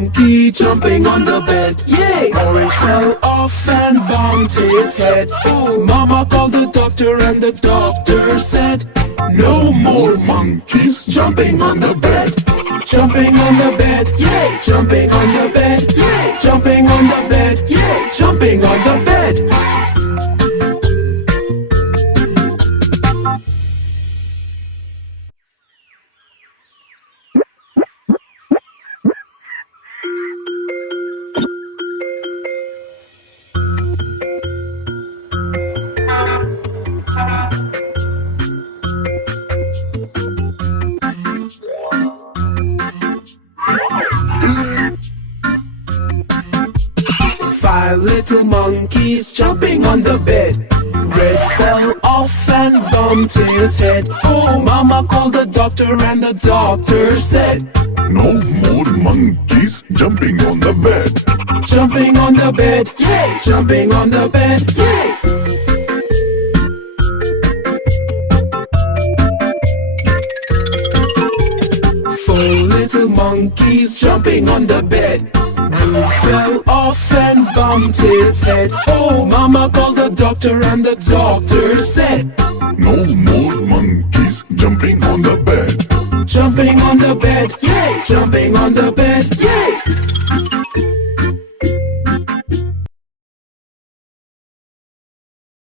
monkey jumping on the bed. Yay! Orange fell off and bumped his head. Oh, Mama called the doctor and the doctor said, no more monkeys jumping on the bed. Jumping on the bed, yay! Jumping on the bed, yay! Jumping on the bed, yay! Jumping on the bed. Five little monkeys jumping on the bed. Red fell off and bumped his head. Oh, Mama called the doctor and the doctor said, no more monkeys jumping on the bed. jumping on the bed, yay! Jumping on the bed, yay! Four little monkeys jumping on the bed. Blue fell off and bumped his head. Oh, Mama called the doctor and the doctor said, no more monkeys jumping on the bed. jumping on the bed, yay! Jumping on the bed, yay!